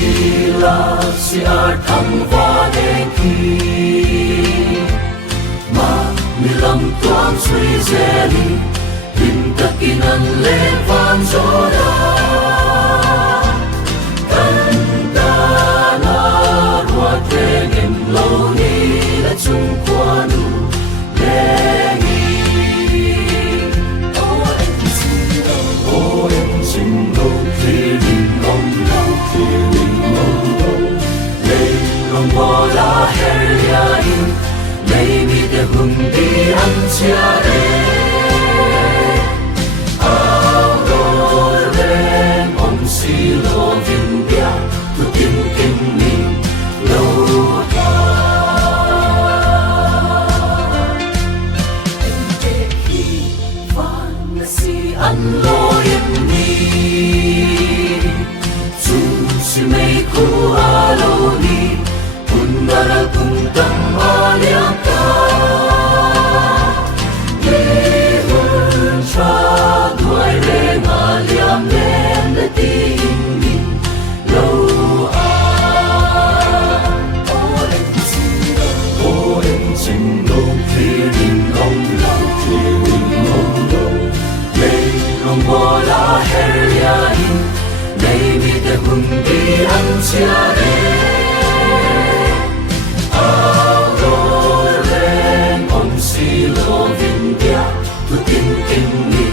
Sila siar thangwa neki ma milam tuang sui zeli him takinan len van zora kanta na ruat rengem lo ni la chung kwanu lengi o em sing lo kirin om lo kirin Hoa la herliai lấy mi te hung đi ăn chia re ao đôi bên om si lo vinh bia tu tin kinh mi lâu ta em te hi van na si ăn lo em ni chu si mei ku alo ni Undaral puntang aliaka Lehun tra duai reng aliam len le tingin lâu a O em sing lo kirin om lo Lei long hoa la herliai Lei mi te hun di an chia re Lo vinh bia tu tin kinh ni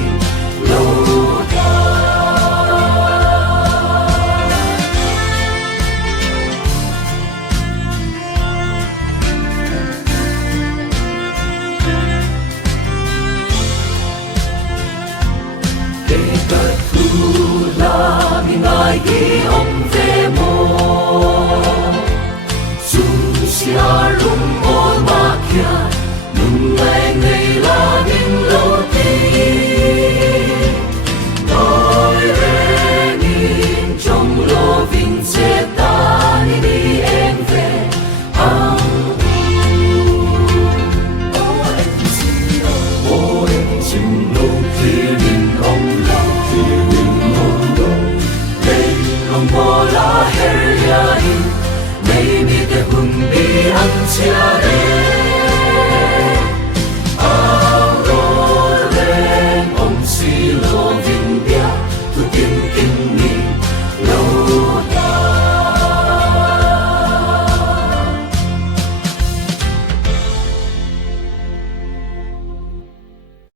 lâu ta để cất thu la mi ngai gi ông về mô sung sia lung ôn ma kia ngày ngày là những lâu tin tôi về nhìn trong lô vinh sẽ ta đi em về ang ô em xin lô kirin ông lo đây lòng hoa la herliai đây mi te hung đi ăn chia